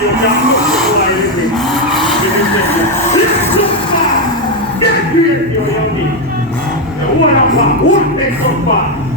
Io ti appoggio la elettrica. Che è io, io ora qua, un tempo fa.